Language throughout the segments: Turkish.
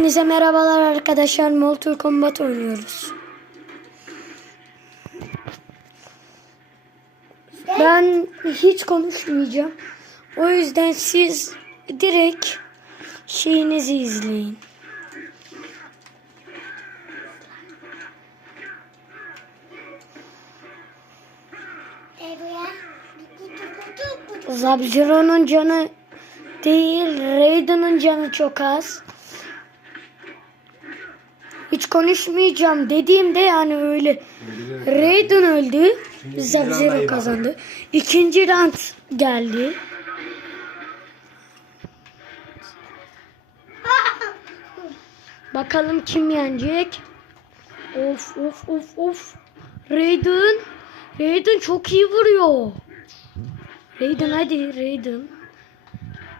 Hepinize merhabalar arkadaşlar. Mortal Kombat oynuyoruz. Ben hiç konuşmayacağım. O yüzden siz direkt şeyinizi izleyin. Sub-Zero'nun canı değil, Raiden'ın canı çok az. Hiç konuşmayacağım dediğimde yani öyle. Raiden öldü. Sub-Zero kazandı. İkinci round geldi. Bakalım kim yenecek? Of of of of. Raiden. Raiden çok iyi vuruyor. Raiden hadi Raiden.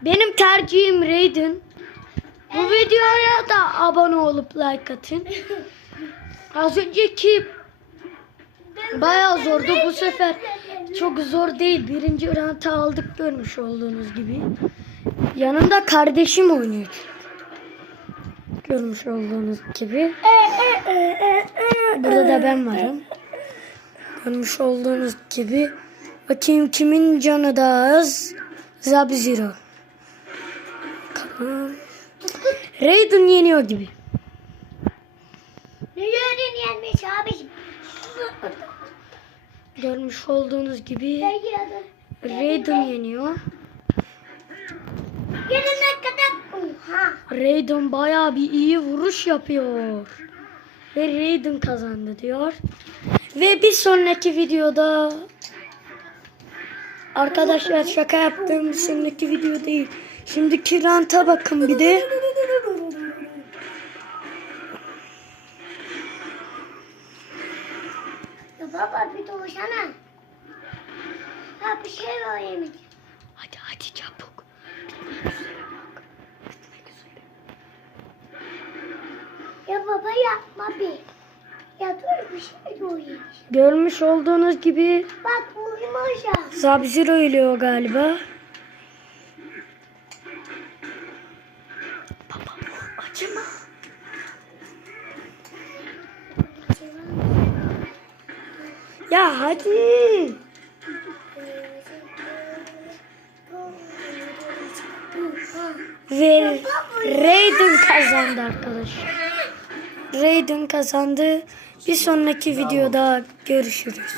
Benim tercihim Raiden. Bu videoya da abone olup like atın. Az önceki bayağı zordu. Bu sefer çok zor değil. Birinci rantı aldık görmüş olduğunuz gibi. Yanında kardeşim oynuyor. Görmüş olduğunuz gibi. Burada da ben varım. Görmüş olduğunuz gibi. Bakayım kimin canı daha az? Sub-Zero. Tamam. Raiden yeniyor gibi. Neden yenmiş abi? Görmüş olduğunuz gibi Raiden yeniyor. Gelene kadar oha. Raiden bayağı bir iyi vuruş yapıyor. Ve Raiden kazandı diyor. Ve bir sonraki videoda Arkadaşlar şaka yaptığım bir sonraki video değil. Şimdiki ranta bakın bir de. Baba bir doğuşana. Ha bir şey var yemek. Hadi hadi çabuk. Ya baba yapma bir. Ya dur bir şey doğuyor. Görmüş olduğunuz gibi Bak uyumuş ya. Sub-Zero ölüyor galiba. Baba acıma. Ya hadi. Ve Raiden kazandı arkadaşlar. Raiden kazandı. Bir sonraki videoda görüşürüz.